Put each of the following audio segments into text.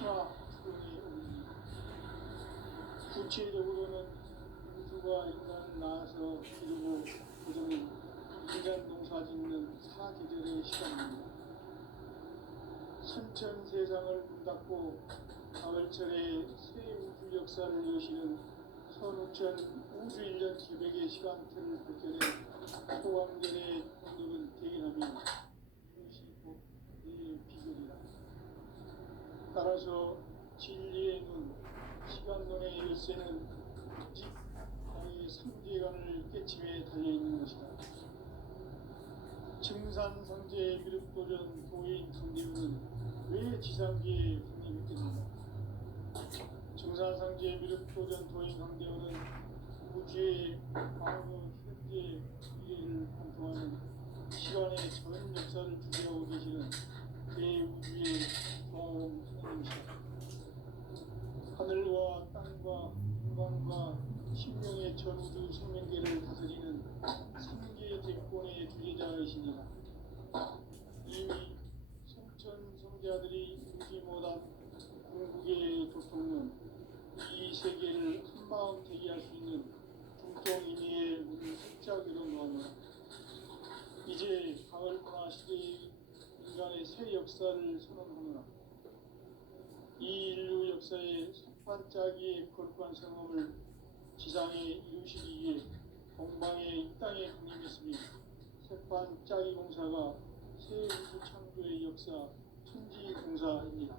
수학 수령에 오릅니다. 구체적으로는 우주가 인간을 낳아서 기르고 그들은 인간 농사 짓는 사계절의 시간입니다. 선천 세상을 문닫고 가을철에 새 우주 역사를 여시는 선우천 우주 1년 계획의 시간표를 밝혀낸 소강전의 오늘은 대견하며 이것이 복의 비결이다. 따라서 진리의 눈, 시간론의 열쇠는 오직 나의 상계관을 깨침에 달려있는 것이다. 증산상제 미륵도전 도인 강대우는 왜 지상계에 군림했겠는가? 증산상제 미륵도전 도인 강대우는 우주의 과거, 현재, 미래를 관통하는 시간의 전 역사를 주재하고 계시는 대우주의 경험 선생님이시다. 하늘과 땅과 인간과 신명의 전우주 생명계를 다스리는 삼계 대권의 주제자이시니라. 이미 성천 성자들이 이루지 못한 궁극의 도통은 이 세계를 한마음 대기할 수 있는 중통인의의 문을 습작으로 놓았노라. 이제 가을 문화 시대의 인간의 새 역사를 선언하노라. 이 인류 역사의 석판짜기의 거룩한 성험을 지상에 이루시기 위해 공방의 이 땅에 군림했으며 석판짜기 공사가 새 우주 창조의 역사 천지공사입니다.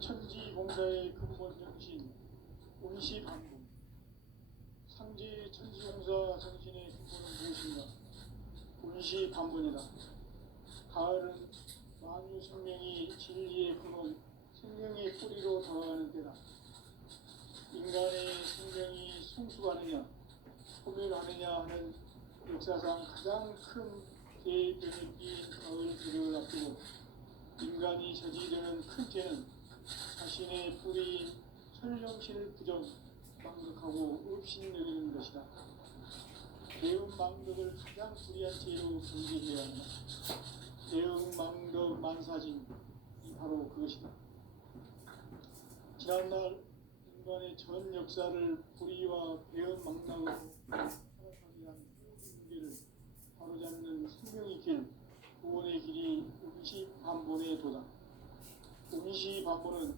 천지공사의 근본 정신 운시반복. 상제 천지공사 정신의 근본은 무엇인가? 운시반복이다. 가을은 만유 생명이 진리의 근원, 생명의 뿌리로 돌아가는 때다. 인간의 생명이 성숙하느냐, 소멸하느냐 하는 역사상 가장 큰 대변혁기인 가을 계력을 앞두고 인간이 저지르는 큰 죄는 자신의 뿌리인 설령신을 부정, 망극하고 업신여기는 것이다. 대응망덕을 가장 불의한 죄로 경계해야 한다. 대응망덕 만사진이 바로 그것이다. 지난날 인간의 전 역사를 불의와 배은망덕으로 살아가게 한 문제를 바로잡는 생명의 길, 구원의 길이 운시반본의 도다. 운시반본은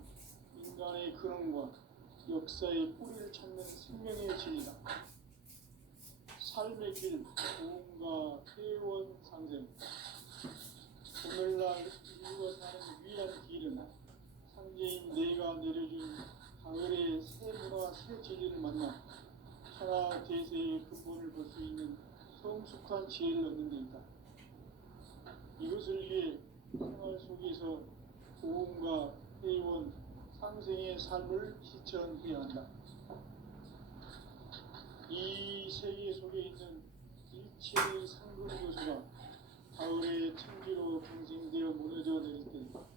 인간의 근원과 역사의 뿌리를 찾는 생명의 진리다. 삶의 길, 고음과 회원 상생. 오늘날 인류가 사는 유일한 길은 상제인 내가 내려준 가을의 새 문화, 새 진리를 만나 천하 대세의 근본을 볼 수 있는 성숙한 지혜를 얻는 데 있다. 이것을 위해 생활 속에서 고음과 회원, 상생의 삶을 실천해야 한다. 이 세계 속에 있는 일체의 상근 요소가 가을의 천지로 경생되어 무너져 내릴 때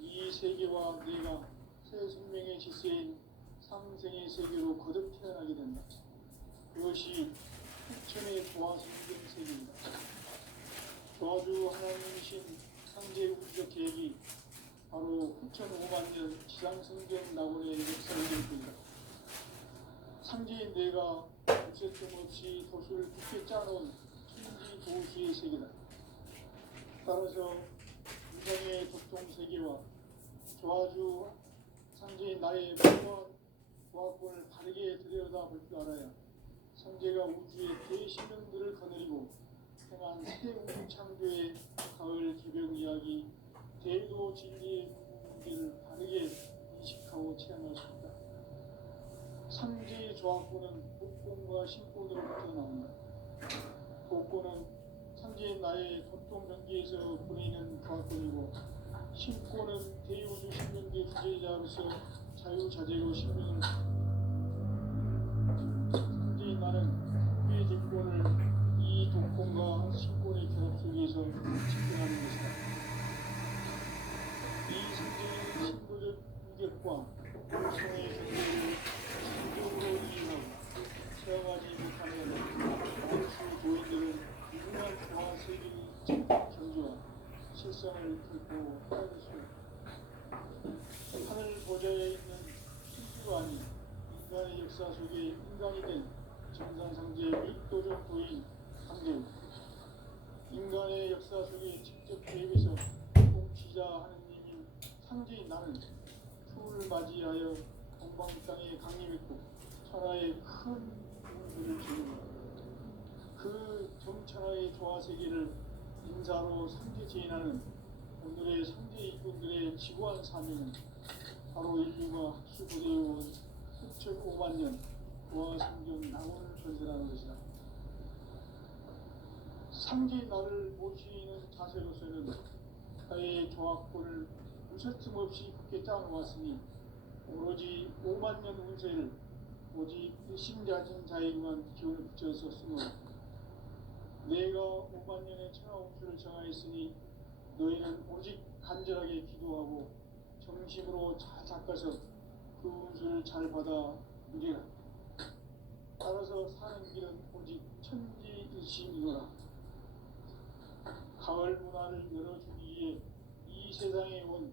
이 세계와 내가 새 생명의 질서인 상생의 세계로 거듭 태어나게 된다. 그것이 후천의 조화성경 세계입니다. 조화주 하나님이신 상제 우주적 계획이 바로 후천 5만년 지상성경 낙원의 역사를 일뿐이다. 상제인 내가 부채점 없이 도수를 깊게 짜놓은 천지 도수의 세계다. 따라서 인간의 도통 세계와 조화주 상제인 나의 무한 고학권을 바르게 들여다볼 줄 알아야 상제가 우주의 대신령들을 거느리고 행한 새 우주 창조의 가을 개벽 이야기, 대도 진리의 문제를 바르게 인식하고 체험할 수 있다. 상제의 조합권은 복권과 신권으로부터 나온다. 복권은 상제인 나의 도통 경계에서 보내는 조합권이고, 신권은 대우주 신명계 주제자로서 자유자재로 신명을 상제인 나는 후의 제권을 이 도권과 신권의 결합 속에서 집행하는 것이다. 이 상제의 신도적 인격과 성의 경계를 신적으로 이해하고 체험하지 못하면 만수 도인들은 유능한 조화 세계의 경주와 실성을 결코 헤아릴 수 하늘 보좌에 있는 신주가 아닌 인간의 역사 속에 인간이 된 정상상제의 밀도적 도인 강대우, 인간의 역사 속에 직접 개입해서 통치자 하느님인 상제인 나는 추후를 맞이하여 동방 땅에 강림했고 천하에 큰 공부를 지니고 그 정천하의 조화세계를 인사로 상제제인하는 오늘의 상제 일꾼들의 지구한 사명은 바로 인류가 학수고대해온 수천 5만 년 부화 성경 낙원을 전설하는 것이다. 상제 나를 모시는 자세로서는 나의 조합권을 무쇠틈 없이 굳게 짜놓았으니 오로지 5만 년 운세를 오직 일심자진 자에게만 기운을 붙여서 쓰노라. 내가 5만 년의 천하운수를 정하였으니 너희는 오직 간절하게 기도하고 정심으로 잘 닦아서 그 운수를 잘 받아 누리라. 따라서 사는 길은 오직 천지일심이노라. 가을 문화를 열어주기 위해 이 세상에 온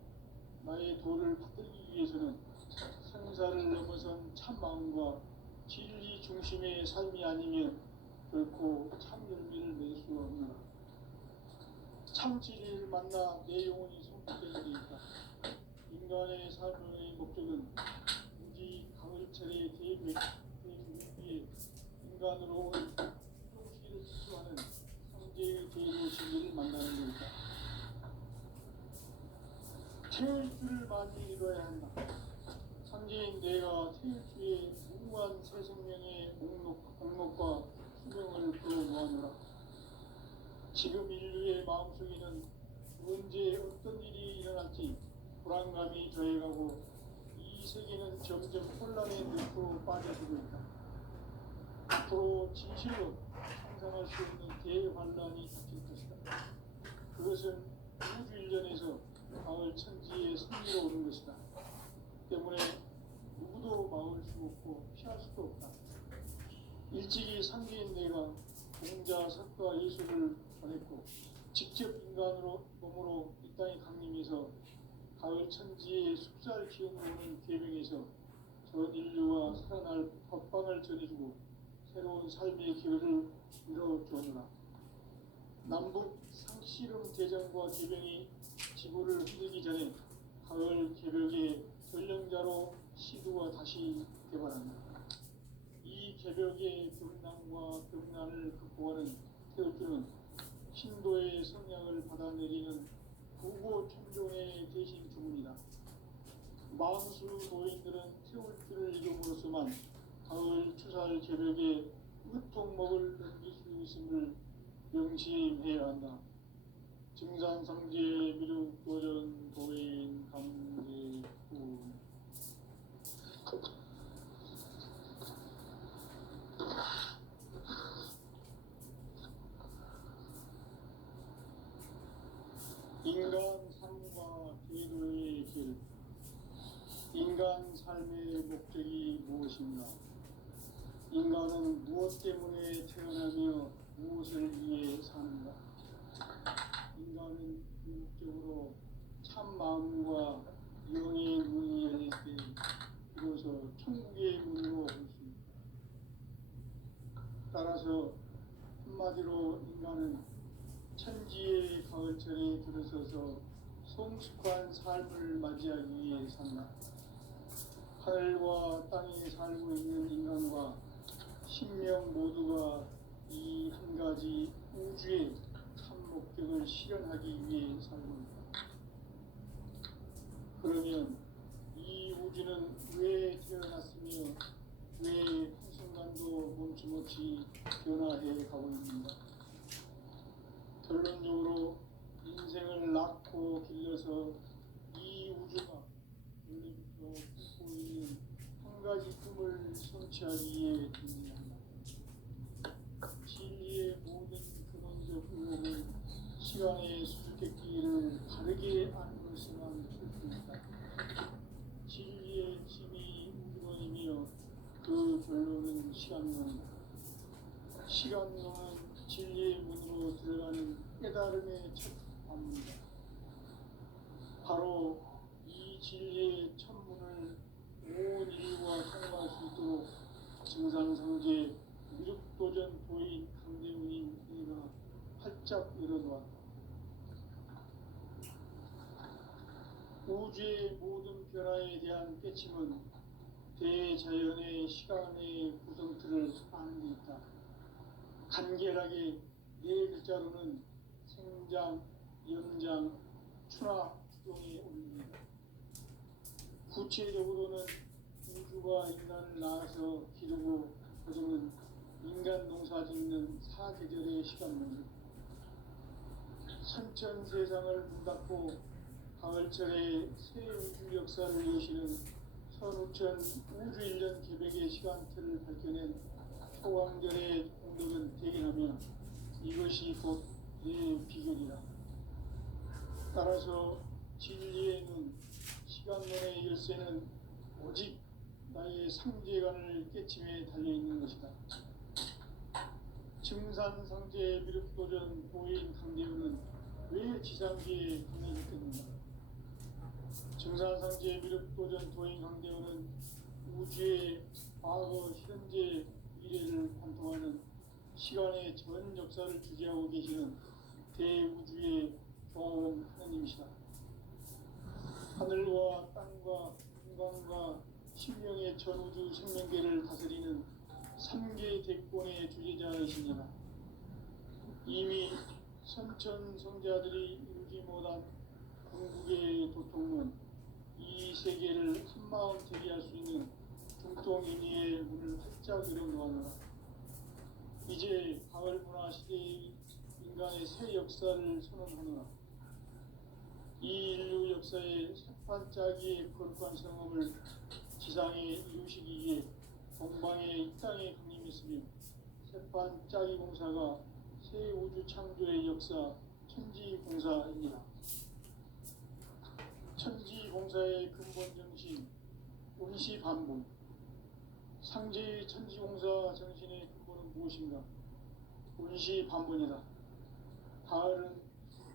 나의 도를 받들기 위해서는 생사를 넘어선 참마음과 진리 중심의 삶이 아니면 결코 참 열매를 맺을 수 없노라. 참 진리를 만나 내 영혼이 성취되는 데 있다. 인간의 삶의 목적은 무지 가을철의 대비에 인간으로 온 성취를 추구하는 성제의 대로 진리를 만나는 데 있다. 태일주를 많이 이뤄야 한다. 상제인 내가 태일주의 무한 새 생명의 목록과 수명을 끌어모아노라. 지금 인류의 마음속에는 언제 어떤 일이 일어날지 불안감이 저해가고 이 세계는 점점 혼란의 늪으로 빠져들고 있다. 앞으로 진실로 상상할 수 없는 대환란이 닥칠 것이다. 그것은 우주 일련에서 가을 천지의 승리로 오는 것이다. 때문에 누구도 막을 수 없고 피할 수도 없다. 일찍이 상제인 내가 공자, 석가, 예수를 전했고 직접 인간으로 몸으로 이 땅에 강림해서 가을 천지의 숲살 기운을 오는 계명에서 전 인류와 살아날 법방을 전해주고 새로운 삶의 기회를 이뤄주었노라. 남북 상씨름 대전과 계병이 지구를 흔들기 전에 가을 개벽의 전령자로 시두가 다시 개발한다. 이 개벽의 병난과 병난을 극복하는 태울주는 신도의 성향을 받아내리는 부고 천종의 대신 주문이다. 만수 노인들은 태울주를 이름으로서만 가을 추살 개벽의 으통목을 넘길 수 있음을 명심해야 한다. 증산상제 미륵도전 도인 감제후 인간 삶과 제도의 길. 인간 삶의 목적이 무엇인가? 인간은 무엇 때문에 태어나며 무엇을 위해 사는가? 인간은 궁극적으로 참 마음과 영의 문이 열릴 때 비로소 천국의 문으로 올 수 있다. 따라서 한마디로 인간은 천지의 가을철에 들어서서 성숙한 삶을 맞이하기 위해 산다. 하늘과 땅에 살고 있는 인간과 신명 모두가 이 한 가지 우주의 참 목적을 실현하기 위해 살고 있다. 그러면 이 우주는 왜 태어났으며 왜 한순간도 멈춤없이 변화해 가고 있는가? 결론적으로 인생을 낳고 길러서 이 우주가 원래부터 품고 있는 한 가지 꿈을 성취하기 위해 존재한다. 진리의 모든 근원적 의혹은 시간의 수수께끼를 바르게 아는 것에만 풀 수 있다. 진리의 힘이 우주론이며 그 결론은 시간론이다. 시간론은 진리의 문으로 들어가는 깨달음의 첫 관문이다. 바로 이 진리의 천문을 온 인류가 통과할 수 있도록 증산상제 미륵도전 도인 강대훈이 내가 활짝 열어놓았다. 우주의 모든 변화에 대한 깨침은 대자연의 시간의 구성틀을 아는 데 있다. 간결하게 네 글자로는 생장, 연장, 추나 추동에 올립니다. 구체적으로는 우주가 인간을 낳아서 기르고 거두는 인간 농사 짓는 사계절의 시간문제, 선천 세상을 문닫고 가을철에 새 우주 역사를 여시는 선우천 우주 1년 계백의 시간틀을 밝혀낸 초강절의 공덕은 대견하며 이것이 곧 내 비결이다. 따라서 진리의 눈, 시간론의 열쇠는 오직 나의 상제관을 깨침에 달려있는 것이다. 증산상제 미륵도전 도인 강대훈은 왜 지상계에 강림했겠는가? 증산상제 미륵도전 도인 강대훈은 우주의 과거, 현재, 미래를 관통하는 시간의 전 역사를 주재하고 계시는 대우주의 종엄 하나님이시다. 하늘과 땅과 인간과 신명의 전우주 생명계를 다스리는 3개 대권의 주제자이시니라. 이미 선천성자들이 이루지 못한 궁극의 도통론, 이 세계를 한마음 대리할 수 있는 중통인의의 문을 활짝 열어놓았노라. 이제 가을 문화 시대의 인간의 새 역사를 선언하노라. 이 인류 역사의 새판짜기의 거룩한 성험을 지상에 이루시기 위해 동방의 이 땅에 강림했으며 새판짜기 공사가 새 우주 창조의 역사 천지공사입니다. 천지공사의 근본 정신 운시반복. 상제의 천지공사 정신의 근본은 무엇인가? 운시반복이다. 가을은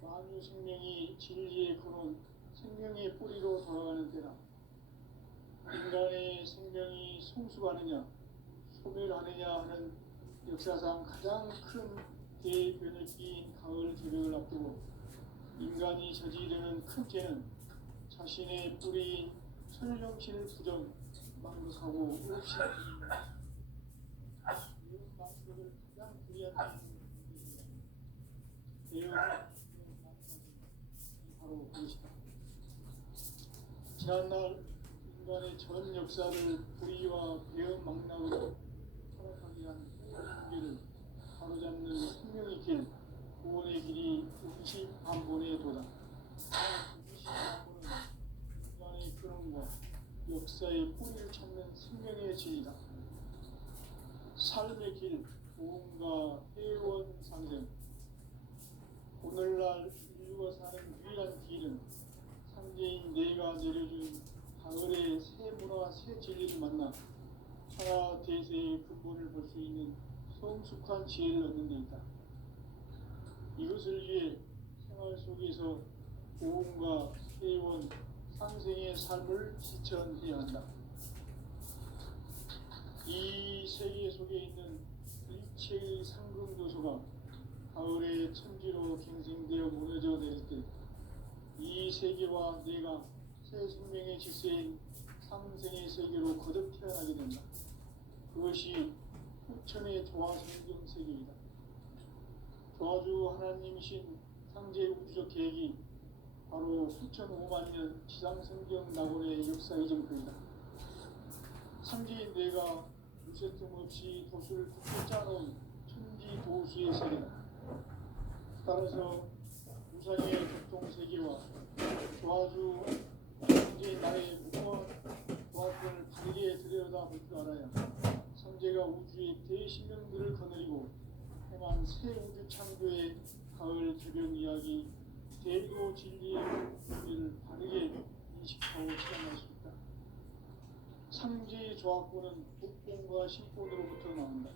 만유 생명이 진리의 근원, 생명의 뿌리로 돌아가는 때다. 인간의 생명이 성숙하느냐, 소멸하느냐 하는 역사상 가장 큰 대변을 끼인 가을 개벽을 앞두고 인간이 저지르는 큰 죄는 자신의 뿌리인 설령신을 부정, 망극하고 의식합니다. 이런 망극을 가장 불이한 대응 바로 그것이다. 지난날 인간의 전 역사를 불의와 배은 망락으로 타락하게 한 문제를 바로잡는 생명의 길, 구원의 길이 운시반본에 도다. 운시반본은 인간의 근원과 역사의 뿌리를 찾는 생명의 진리다. 삶의 길, 보험과 회원 상생. 오늘날 인류가 사는 유일한 길은 상제인 내가 내려준 가을의 새 문화, 새 진리를 만나 천하 대세의 근본을 볼 수 있는 성숙한 지혜를 얻는 데 있다. 이것을 위해 생활 속에서 보험과 회원, 상생의 삶을 실천해야 한다. 이 세계 속에 있는 일체의 상금도소가 가을의 천지로 갱생되어 무너져 내릴 때 이 세계와 내가 새 생명의 질서인 상생의 세계로 거듭 태어나게 된다. 그것이 후천의 조화성경 세계이다. 조화주 하나님이신 상제 우주적 계획이 바로 후천 5만 년 지상성경 낙원의 역사 이전표이다. 상제인 내가 무쇠 틈 없이 도수를 굳게 짜놓은 천지 도수의 세계다. 따라서 우상의 격동세계와 조화주 상제인 나의 무거운 조화권을 바르게 들여다볼 줄 알아야 상제가 우주의 대신령들을 거느리고 행한 새 우주 창조의 가을 개변 이야기 대도 진리의 의미를 바르게 인식하고 실현할 수 있다. 상제의 조화권은 복권과 신권으로부터 나온다.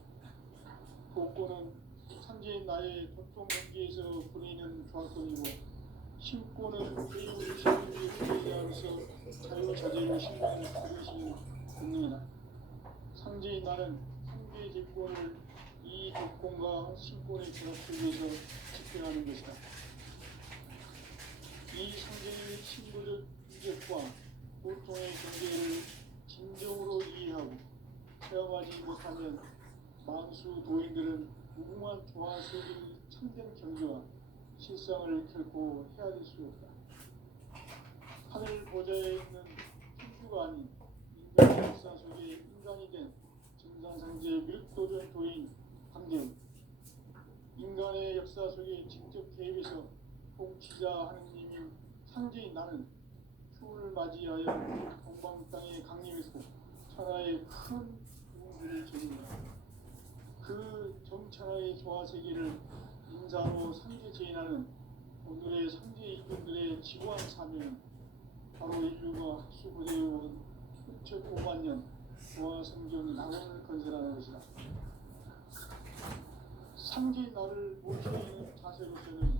복권은 상제인 나의 도통 경계에서 보내는 조화권이고 신고는 배우주시는 유대자로서 자유자재로 신앙을 가르치는 겁니다. 상제인 나는 상계 제권을 이 조건과 신권의 결합 속에서 집행하는 것이다. 이 상제의 신부적 인격과 보통의 경계를 진정으로 이해하고 체험하지 못하면 만수 도인들은 무궁한 조화 속의 참된 경계와 실상을 결코 헤아릴 수 없다. 하늘 보좌에 있는 천주가 아닌 인간의 역사 속에 인간이 된 증산상제의 밀도전 도인 관계는 인간의 역사 속에 직접 개입해서 통치자 하느님인 상제인 나는 추후를 맞이하여 동방 땅에 강림했고 천하의 큰 부흥을 전입니다. 그 정천하의 조화세계를 인사로 상제제인하는 오늘의 상제 이분들의 지구한 사명은 바로 인류가 학수고대해온 6,500만 년 조화성경 낙원을 건설하는 것이다. 상제인 나를 모시는 자세로서는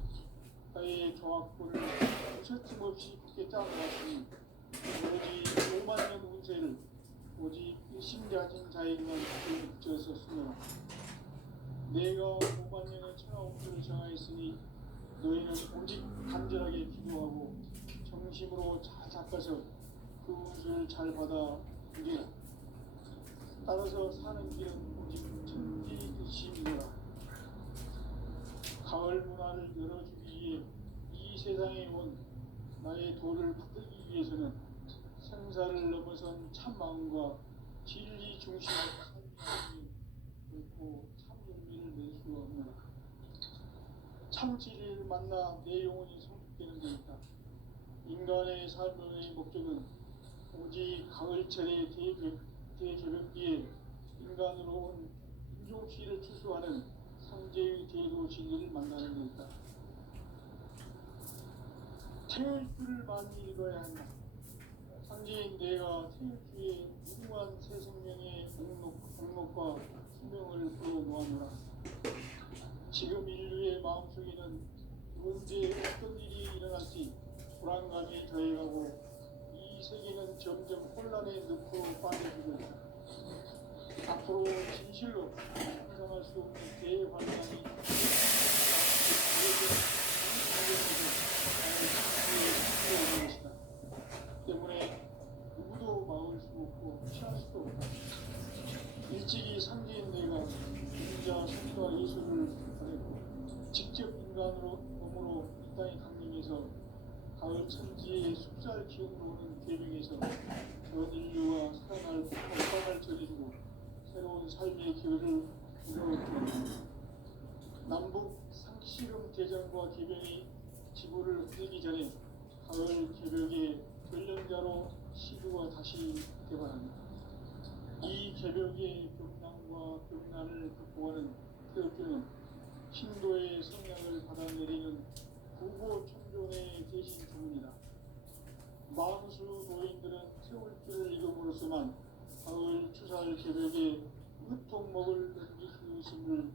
나의 조합권을 부처짐없이 굳게 짜놓았으니 오로지 5만 년 운세를 오직 일심가진 자에게만 붙여서 수명하라. 내가 5만 년의 천하운수를 정하였으니 너희는 오직 간절하게 기도하고 정심으로 잘 닦아서 그 운수를 잘 받아 누리라. 따라서 사는 길은 오직 천지 뜻이 믿어라. 가을 문화를 열어주기 위해 이 세상에 온 나의 도를 받들기 위해서는 생사를 넘어선 참 마음과 진리 중심의 삶이 결코 참 용기를 낼 수 없노라. 참 진리를 만나 내 영혼이 성숙되는 데 있다. 인간의 삶의 목적은 오직 가을철의 대개벽기에 인간으로 온 인종시를 추수하는 상제의 대도 진리를 만나는 데 있다. 태일주를 많이 읽어야 한다. 상제인 내가 태일주의 무궁한 새 생명의 목록과 수명을 풀어놓아노라. 지금 인류의 마음속에는 언제 어떤 일이 일어날지 불안감이 더해가고 이 세계는 점점 혼란의 늪으로 빠져들고 있다. 앞으로 진실로 상상할 수 없는 대환란이 때문에 누구도 막을 수 없고 피할 수도 없다. 일찍이 상제인 내가 인자 선과 예수를 보냈고 직접 인간으로 몸으로 이 땅에 강림해서 가을 천지의 숲살 기운으로 오는 계명에서 전 인류와 살아날 법방을 전해주고 새로운 삶의 기회를 부여했다. 남북 상씨름 대전과 개병이 지구를 흔들기 전에 가을 개벽의 결령자로 시주가 다시 개발합니다. 이 개벽의 병난과 병난을 극복하는 태극기는 신도의 성향을 받아내리는 구고 천존의 대신 주문이다. 만수 도인들은 세월길을 읽음으로써만 가을 추살 개벽의 으통목을 넘길 수 있음을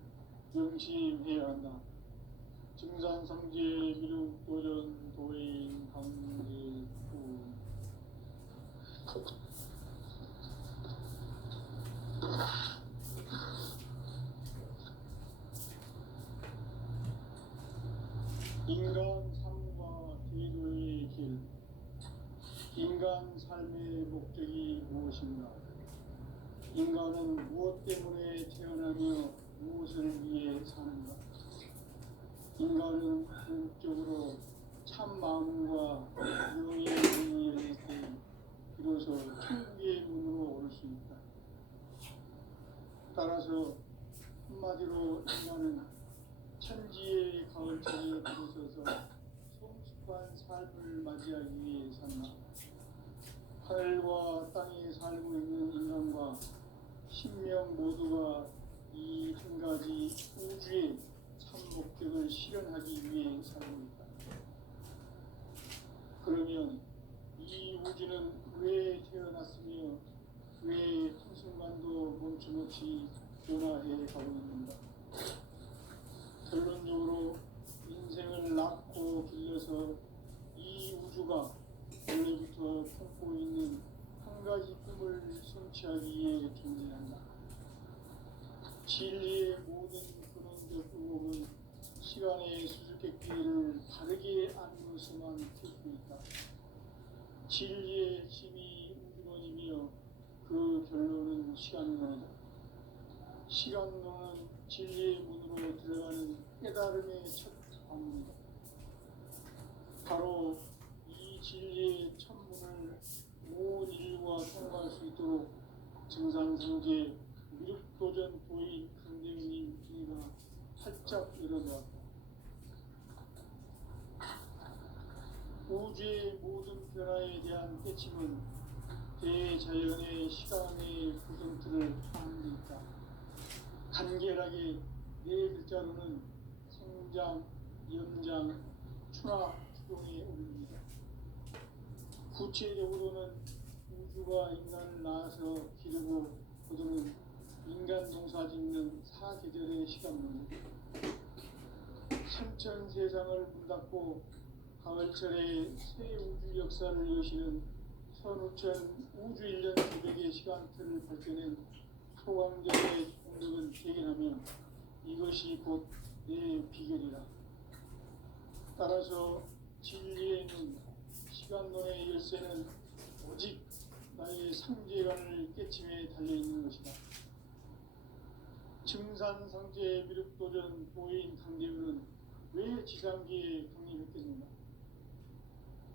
명심해야 한다. 증산상제 미륵도전 도인 강제구 인간 삶과 대도의 길. 인간 삶의 목적이 무엇인가? 인간은 무엇 때문에 태어나며 무엇을 위해 사는가? 인간은 궁극적으로 참 마음과 영의 문이 열릴 때 비로소 천국의 문으로 오를 수 있다. 따라서 한마디로 인간은 천지의 가을철에 들어서서 성숙한 삶을 맞이하기 위해 산다. 하늘과 땅에 살고 있는 인간과 신명 모두가 이 한 가지 우주의 참 목적을 실현하기 위해 살고 있다. 그러면 이 우주는 왜 태어났으며 왜 한순간도 멈춤없이 변화해 가고 있는가? 결론적으로 인생을 낳고 길러서 진리의 모든 근원적 의혹은 시간의 수수께끼를 다르게 안으로서만 풀 수 있다. 진리의 힘이 우주론이며 그 결론은 시간론이다. 시간론은 진리의 문으로 들어가는 깨달음의 첫 관문이다. 바로 이 진리의 첫문을 온 인류가 통과할 수 있도록 증산성제 미륵도전 도인 강대훈인 이가 활짝 열어놓았다. 우주의 모든 변화에 대한 깨침은 대자연의 시간의 구성틀을 파는 데 있다. 간결하게 네 글자로는 성장, 연장, 추락, 추동에 올립니다. 구체적으로는 우주가 인간을 낳아서 기르고 거두는 인간 농사 짓는 사계절의 시간입니다. 삼천 세상을 문닫고 가을철에 새 우주 역사를 여시는 15,000 우주 1년 900의 시간틀을 밝혀낸 소강전의 공덕은 대견하며 이것이 곧 내 비결이라. 따라서 진리의 눈, 시간론의 열쇠는 오직 나의 상제관을 깨침에 달려있는 것이다. 증산상제 미륵도전 도인 강대훈은 왜 지상기에 강림했겠는가?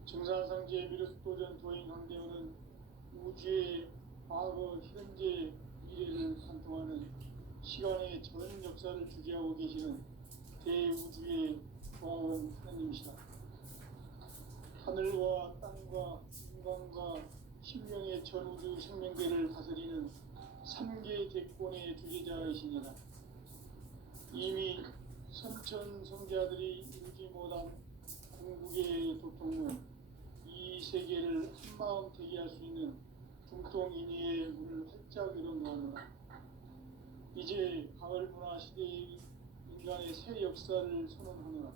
증산상제 미륵도전 도인 강대훈은 우주의 과거, 현재, 미래를 관통하는 시간의 전 역사를 주재하고 계시는 대우주의 고아원 하나님이시다. 하늘과 땅과 인간과 신명의 전우주 생명계를 다스리는 3계 대권의 주재자이시니라. 이미 선천 성자들이 이루지 못한 궁극의 도통은 이 세계를 한마음 대기할 수 있는 중통인의의 문을 활짝 열어놓았노라. 이제 가을 문화 시대의 인간의 새 역사를 선언하노라.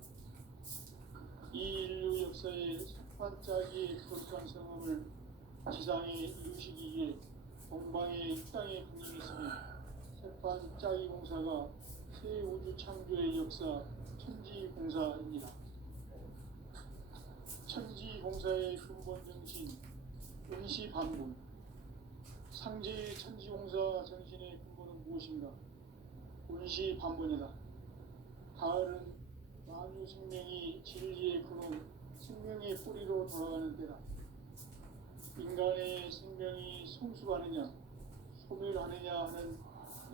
이 인류 역사의 석판짜기의 거룩한 성험을 지상에 이루시기에 동방의 이 땅에 군림했으며 석판짜기 공사가 새 우주 창조의 역사 천지공사입니다. 천지공사의 근본 정신 은시반본. 상제의 천지공사 정신의 근본은 무엇인가? 은시반본이다. 가을은 만유 생명이 진리의 근원, 생명의 뿌리로 돌아가는 때다. 인간의 생명이 성숙하느냐, 소멸하느냐 하는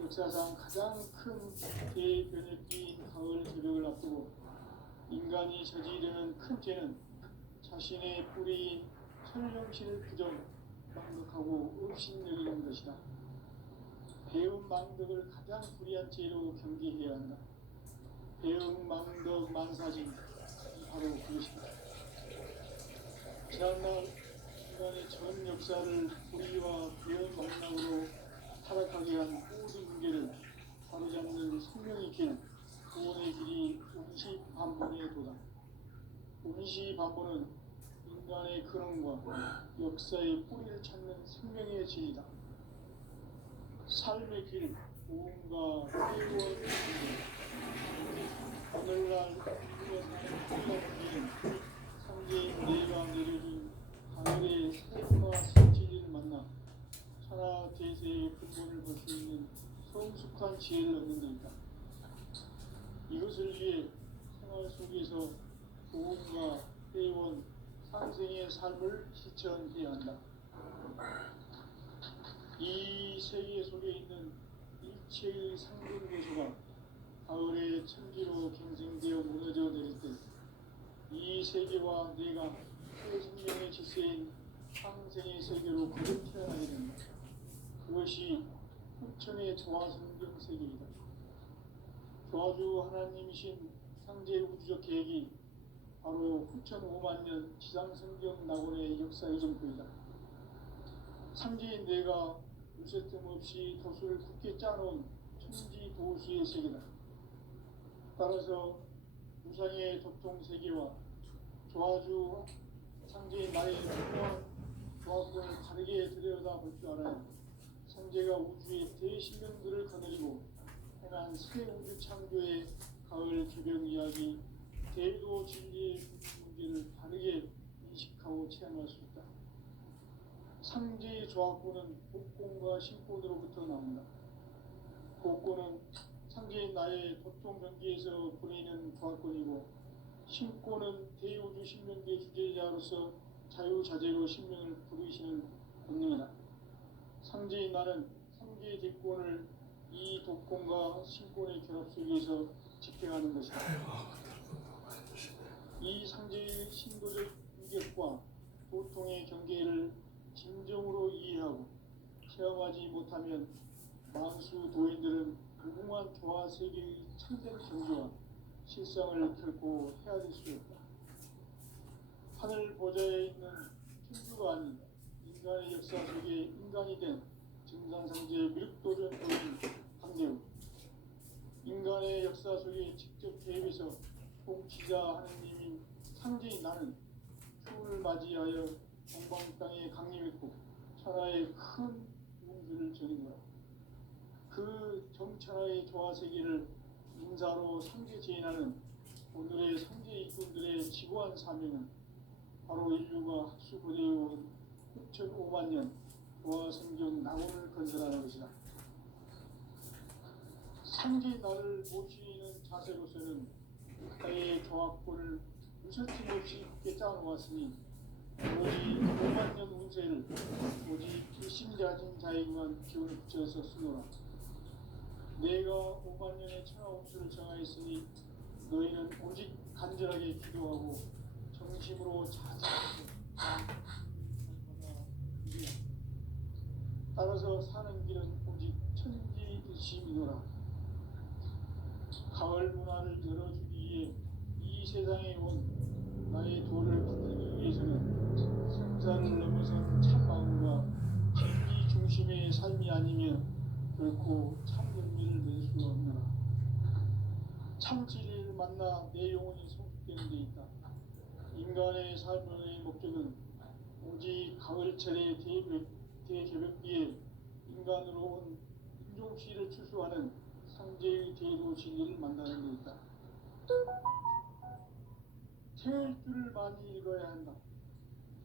역사상 가장 큰 대변혁기인 가을 개벽을 앞두고 인간이 저지르는 큰 죄는 자신의 뿌리인 설령신을 부정, 망덕하고 업신여기는 것이다. 배움 망덕을 가장 불의한 죄로 경계해야 한다. 배움 망덕 만사진, 바로 그것이다. 지난날 인간의 전 역사를 불의와 배움 망락으로 타락하게 한 모든 문제를 바로잡는 생명의 길, 구원의 길이 운시반본의 도다. 운시반본은 인간의 근원과 역사의 뿌리를 찾는 생명의 진리다. 삶의 길, 고음과 회원 오늘날 우리가 사는 특이한 상제인 내가 내려준 하늘의 새와 새 진리를 만나 천하 대세의 근본을 볼 수 있는 성숙한 지혜를 얻는 데있다. 이것을 위해 생활 속에서 고음과 회원 상생의 삶을 실천해야 한다. 이 세계 속에 있는 일체의 상근고소가 가을의 천지로 갱생되어 무너져 내릴 때 이 세계와 내가 새 생명의 질서인 상생의 세계로 거듭 태어나게 된다. 그것이 후천의 조화성경 세계이다. 조화주 하나님이신 상제 우주적 계획이 바로 후천 5만 년 지상성경 낙원의 역사의 전부이다. 상제인 내가 요새 틈 없이 도수를 굳게 짜놓은 천지 도수의 세계다. 따라서 무상의 도통 세계와 조화주 상제인 나의 분명 조화권을 다르게 들여다볼 줄 알아야 상제가 우주의 대신령들을 거느리고 향한 새 우주 창조의 가을 개벽 이야기, 대도 진리의 문제를 바르게 인식하고 체험할 수 있다. 상제의 조합구는 복권과 신권으로부터 나온다. 복권은 상제인 나의 도통 경기에서 보내는 조합권이고, 신권은 대우주 신명계 주제자로서 자유자재로 신명을 부르시는 권능이다. 상제인 나는 상제의 대권을 이 독권과 신권의 결합 속에서 집행하는 것이다. 이 상제의 신도적 인격과 도통의 경계를 진정으로 이해하고 체험하지 못하면 만수 도인들은 무궁한 조화 세계의 참된 경지와 실상을 결코 헤아릴 수 없다. 하늘 보좌에 있는 천주가 아닌 인간의 역사 속에 인간이 된 증산상제의 밀도전 도인 강대우, 인간의 역사 속에 직접 개입해서 통치자 하느님인 상제인 나는 추운을 맞이하여 동방 땅에 강림했고 천하의 큰 문수를 전인 거라. 그 정천하의 조화 세계를 인사로 상제 제인하는 오늘의 상제 일꾼들의 지고한 사명은 바로 인류가 학수고대해온 6,500만 년 조화 성경 낙원을 건설하는 것이다. 상제 나를 모시는 자세로서는 국가의 조합권을 무설짐 없이 굳게 짜놓았으니 오직 5만 년 운세를 오직 일심자진 자에게만 기운을 붙여서 쓰노라. 내가 5만 년의 천하 운수를 정하였으니 너희는 오직 간절하게 기도하고 정심으로 자자하고 따라서 사는 길은 오직 천지일심이노라. 가을 문화를 열어주기 위해 이 세상에 온 나의 도를 붙이기 위해서는 생사를 넘어선 참마음과 진리 중심의 삶이 아니면 결코 참 열매를 맺을 수 없느라. 참 진리를 만나 내 영혼이 성숙되는 데 있다. 인간의 삶의 목적은 오직 가을철의 대개벽기에 인간으로 온 인종시를 추수하는 상제의 대도 진리를 만나는 데 있다. 태일주를 많이 읽어야 한다.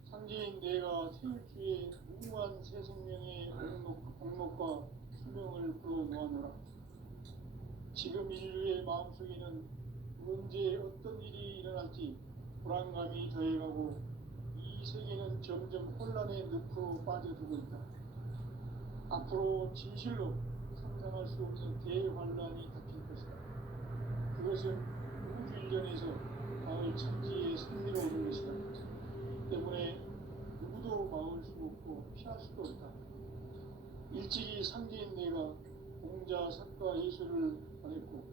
상제인 내가 태일주의 무궁한 새 생명의 공목과 수명을 불어모아노라. 지금 인류의 마음속에는 언제 어떤 일이 일어날지 불안감이 더해가고 이 세계는 점점 혼란의 늪으로 빠져들고 있다. 앞으로 진실로 상상할 수 없는 대환란이 닥칠 것이다. 그것은 우주 일전에서 마을 천지에 승리로오는 것이다. 때문에 누구도 막을 수 없고 피할 수도 없다. 일찍이 상제인 내가 공자, 사과, 예술을 보냈고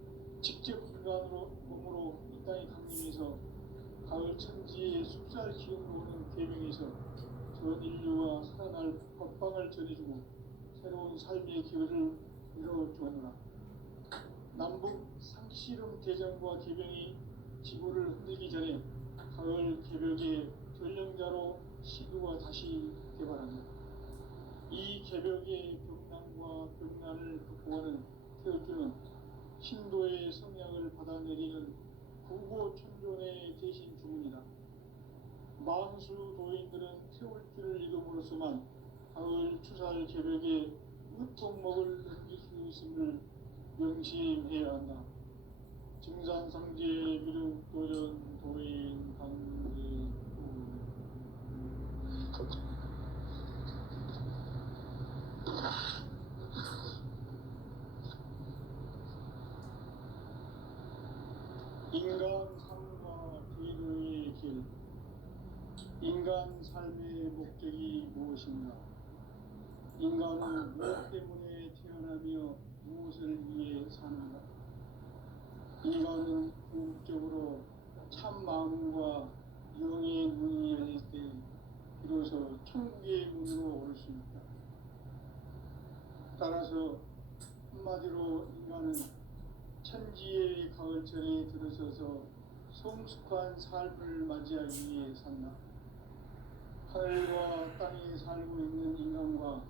직접 인간으로 몸으로 이 땅에 강림해서 가을 천지의 숲살 기운으로 오는 계명에서 전 인류와 살아날 법방을 전해주고 새로운 삶의 기회를 열어주었노라. 남북 상씨름 대전과 개병이 지구를 흔들기 전에 가을 개벽의 전령자로 시도가 다시 개발한다. 이 개벽의 벽난과 벽난을 극복하는 태울주는 신도의 성향을 받아내리는 구고천존의 대신 주문이다. 만수 도인들은 태울주를 이름으로서만 가을 추살 개벽의 으통목을 넘길 수 있음을 명심해야 한다. 증산상제 미륵도전 도인 강제 인간 삶과 기도의 길. 인간 삶의 목적이 무엇인가? 인간은 무엇 때문에 태어나며 무엇을 위해 사는가? 인간은 궁극적으로 참 마음과 영의 문이 열릴 때 비로소 천국의 문으로 올 수 있다. 따라서 한마디로 인간은 천지의 가을철에 들어서서 성숙한 삶을 맞이하기 위해 산다. 하늘과 땅에 살고 있는 인간과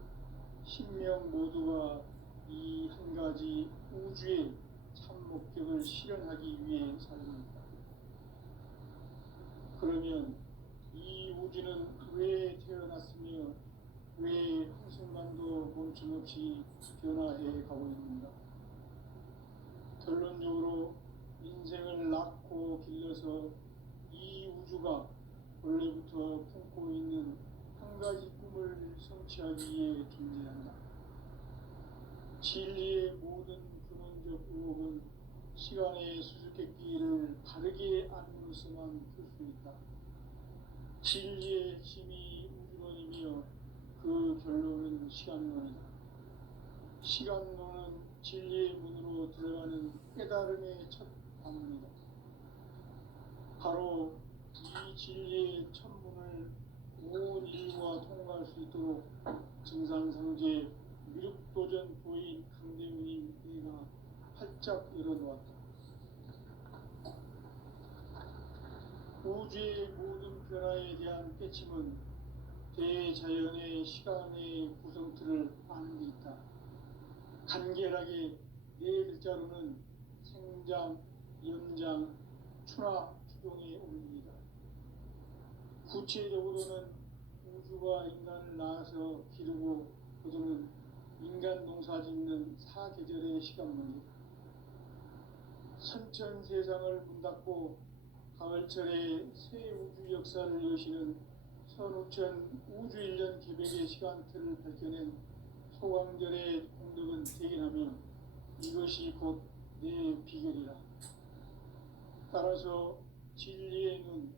신명 모두가 이 한 가지 우주의 참 목적을 실현하기 위해 살입니다. 그러면 이 우주는 왜 태어났으며 왜 한순간도 멈춤없이 변화해 가고 있는가? 결론적으로 인생을 낳고 길러서 이 우주가 원래부터 품고 있는 한 가지 꿈을 성취하기 위해 존재한다. 진리의 모든 근원적 의혹은 시간의 수수께끼를 바르게 안으로서만 풀 수 있다. 진리의 핵심이 우주론이며 그 결론은 시간론이다. 시간론은 진리의 문으로 들어가는 깨달음의 첫 방문이다. 바로 이 진리의 첫 문을 온 인류가 통과할 수 있도록 증산상제 미륵도전 도인 강대훈이 내가 활짝 열어놓았다. 우주의 모든 변화에 대한 깨침은 대자연의 시간의 구성틀을 아는 데 있다. 간결하게 네 글자로는 생장, 연장, 추나 추동에 올립니다. 구체적으로는 우주가 인간을 낳아서 기르고 거두는 인간 농사 짓는 사계절의 시간문이다. 선천 세상을 문 닫고 가을철에 새 우주 역사를 여시는 선우천 우주일년 개백의 시간틀을 밝혀낸 소강절의 공덕은 대견하며 이것이 곧 내 비결이라. 따라서 진리의 눈,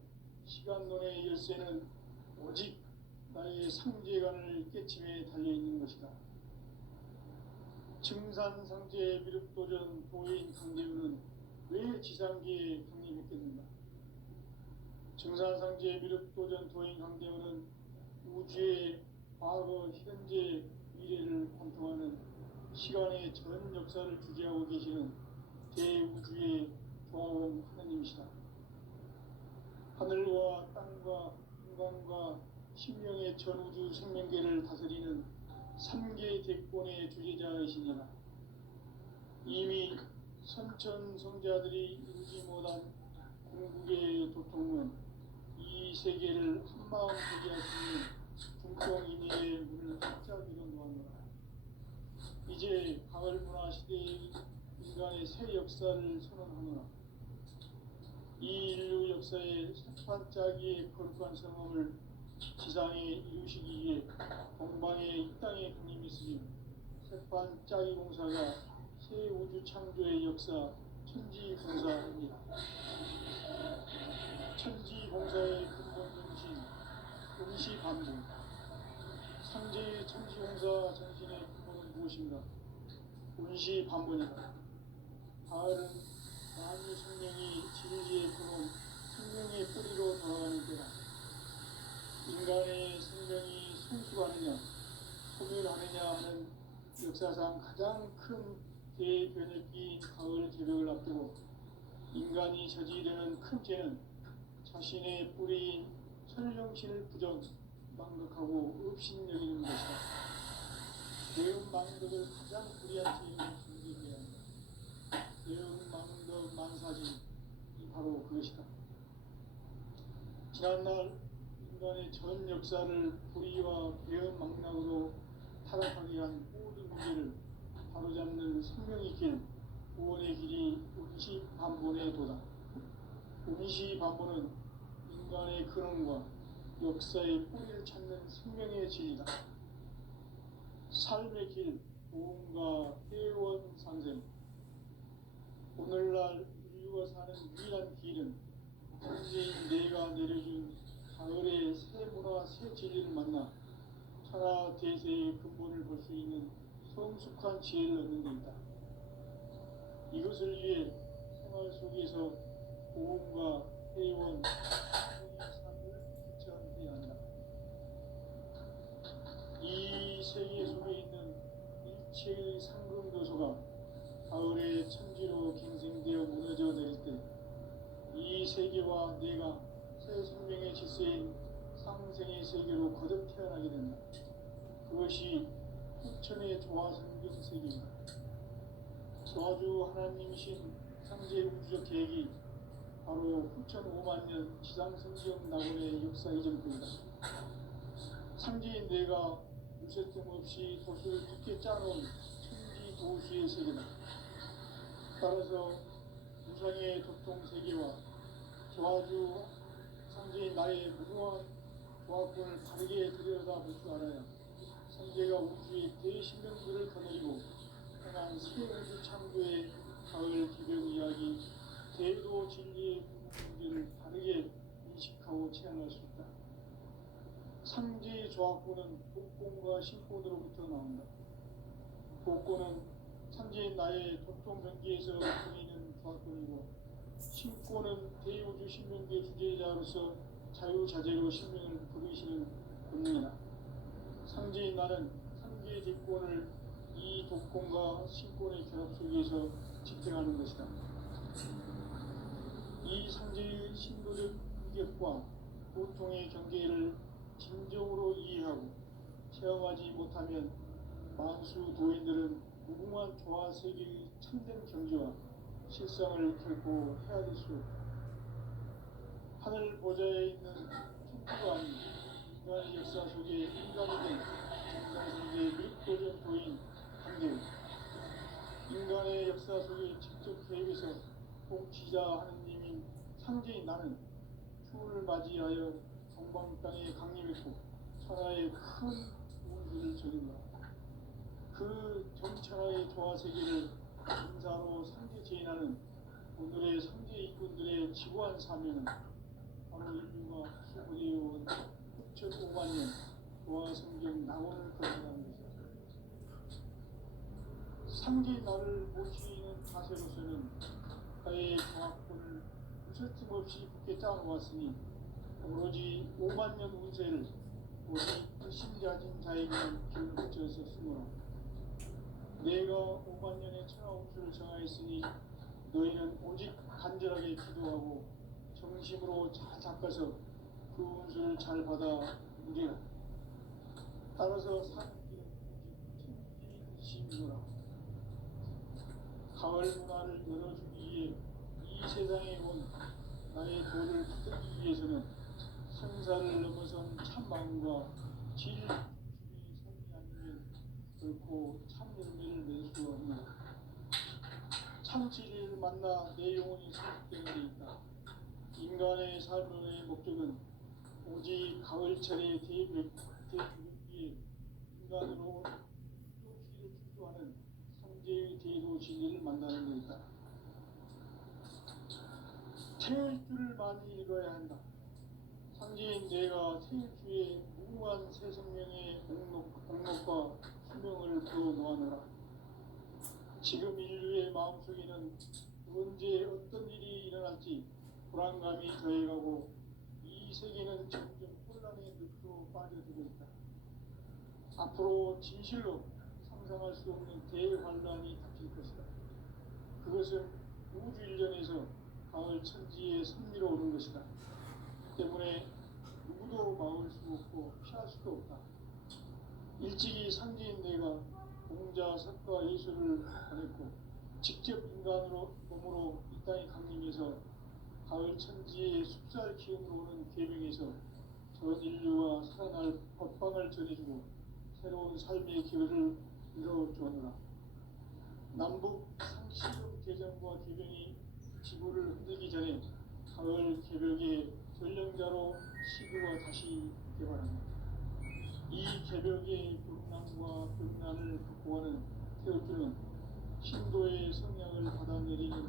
시간론의 열쇠는 오직 나의 상제관을 깨침에 달려있는 것이다. 증산상제 미륵도전 도인 강대훈은 왜 지상계에 강림했겠는가? 증산상제 미륵도전 도인 강대훈은 우주의 과거, 현재, 미래를 관통하는 시간의 전 역사를 주재하고 계시는 대우주의 조화원 하느님이시다. 하늘과 땅과 인간과 신명의 전우주 생명계를 다스리는 3계 대권의 주재자이시니라. 이미 선천 성자들이 이루지 못한 궁극의 도통문, 이 세계를 한마음 되게 하시는 중통인의 문을 활짝 열어놓았노라. 이제 가을 문화 시대의 인간의 새 역사를 선언하노라. 이 인류 역사의 새반짝이의 거룩한 성험을 지상에 이루시기 위해 동방의 이 땅에 강림했으니 새반짝이 공사가 새 우주 창조의 역사 천지공사입니다. 천지공사의 근본 정신 응시반복. 상제의 천지공사 정신의 근본은 무엇인가? 운시반복이다. 가을은 만유 생명이 진리의 근원, 생명의 뿌리로 돌아가는 때다. 인간의 생명이 성숙하느냐, 소멸하느냐 하는 역사상 가장 큰 대변혁기인 가을 개벽을 앞두고 인간이 저지르는 큰 죄는 자신의 뿌리인 설령신을 부정, 망각하고 업신여기는 것이다. 대응망덕을 가장 불의한 죄인 존재해야 한다. 대응망덕 만사지 바로 그것이다. 지난날 인간의 전 역사를 불의와 배은망락으로 타락하게 한 모든 문제를 바로잡는 생명의 길, 구원의 길이 운시반본의 도다. 운시반본은 인간의 근원과 역사의 뿌리를 찾는 생명의 진리다. 삶의 길, 보험과 회원상생. 오늘날 인류가 사는 유일한 길은 현재인 내가 내려준 가을의 새 문화, 새 진리를 만나 천하 대세의 근본을 볼 수 있는 성숙한 지혜를 얻는 데 있다. 이것을 위해 생활 속에서 보험과 회원, 삶을 실천해야 한다. 이 세계 속에 있는 일체의 상금도서가 가을의 천지로 갱생되어 무너져 내릴 때 이 세계와 내가 새 생명의 질서인 상생의 세계로 거듭 태어나게 된다. 그것이 후천의 조화성경 세계이다. 저주 하나님이신 상제 우주적 계획이 바로 9,500년 지상성경 낙원의 역사 이전입니다. 상제인 내가 무쇠뜸 없이 돛을 깊게 짜놓은 천지 도수의 세계다. 따라서 무상의 도통 세계와 저주 상제인 나의 무궁한 조합권을 바르게 들여다볼 줄 알아야 상제가 우주의 대신명들을 거느리고 행한 새우주 창조의 가을 기병 이야기 대도 진리의 문제를 바르게 인식하고 체험할 수 있다. 상제의 조합권은 복권과 신권으로부터 나온다. 복권은 상제인 나의 도통 경계에서 보이는 조합권이고, 신권은 대우주 신명계 주제자로서 자유자재로 신명을 부르시는 본능이다. 상제인 나는 상제의 대권을 이 독권과 신권의 결합 속에서 집행하는 것이다. 이 상제의 신도적 위격과 고통의 경계를 진정으로 이해하고 체험하지 못하면 만수 도인들은 무궁한 조화 세계의 참된 경지와 실상을 결코 헤아릴 수 없다. 하늘 보좌에 있는 천주가 아닌 인간의 역사 속에 인간이 된 정상세계의 윗도전 도인 한계우, 인간의 역사 속에 직접 계획해서 통치자 하느님인 상제인 나는 추운을 맞이하여 동방 땅에 강림했고 천하의 큰 우주를 저린다. 그 정천하의 조화 세계를 인사로 상제 제인하는 오늘의 상제 일꾼들의 지구한 사명은 바로 인류가 수고되어온 9,500만 년 조화 성경 낙원을 건설하는 것이다. 상제인 나를 모시는 자세로서는 나의 조합권을 무쇠틈 없이 굳게 짜놓았으니 오로지 5만 년 운세를 오직 신자진 자에게만 길을 붙여서 쓰노라. 내가 5만 년의 천하운수를 정하였으니 너희는 오직 간절하게 기도하고 정심으로 잘 닦아서 그 운수를 잘 받아 누리라. 따라서 사는 길은 오직 천지심이노라. 가을 문화를 열어주기 위해 이 세상에 온 나의 도를 붙들기 위해서는 성사를 넘어선 참마음과 진리의 선이 아니면 결코 참 열매를 낼 수 없는 참 진리를 만나 내 영혼이 성숙되는 데 있다. 인간의 삶의 목적은 오직 가을철의 대비에 인간으로 수없이를 축소하는 상제의 대도 진리를 만나는 데 있다. 태일주를 많이 읽어야 한다. 상제인 내가 태일주의 무궁한 새 생명의 목록과 수명을 불어놓아노라. 지금 인류의 마음속에는 언제 어떤 일이 일어날지 불안감이 더해가고 이 세계는 점점 혼란의 늪으로 빠져들고 있다. 앞으로 진실로 상상할 수 없는 대환란이 닥칠 것이다. 그것은 우주 일전에서 가을 천지의 섭리로 오는 것이다. 때문에 누구도 막을 수 없고 피할 수도 없다. 일찍이 상제인 내가 공자, 석가, 예수를 보냈고 직접 인간으로 몸으로 이 땅에 강림해서 가을 천지의 숲살 기운으로 오는 계명에서 전 인류와 살아날 법방을 전해주고 새로운 삶의 기회를 이뤄주었노라. 남북 상시적 개정과 개변이 지구를 흔들기 전에 가을 개벽의 전령자로 시도가 다시 개발합니다. 이 개벽의 극난과 극난을 극복하는 태극주는 신도의 성향을 받아내리는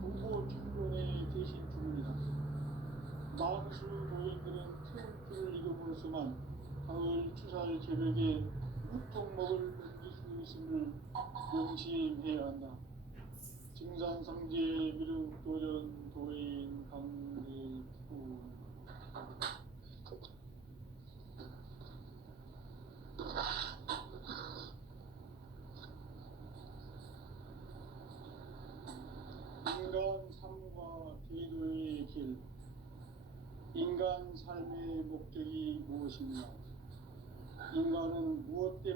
부모 중론의 대신 주문이다. 만수 노인들은 태극주를 이름으로서만 가을 추살 개벽의 무통목을 넘길 수 있음을 명심해야 한다. 증산상제 미륵도전 도인 강대구 인간 삶과 기도의 길. 인간 삶의 목적이 무엇인가? 인간은 무엇 때문에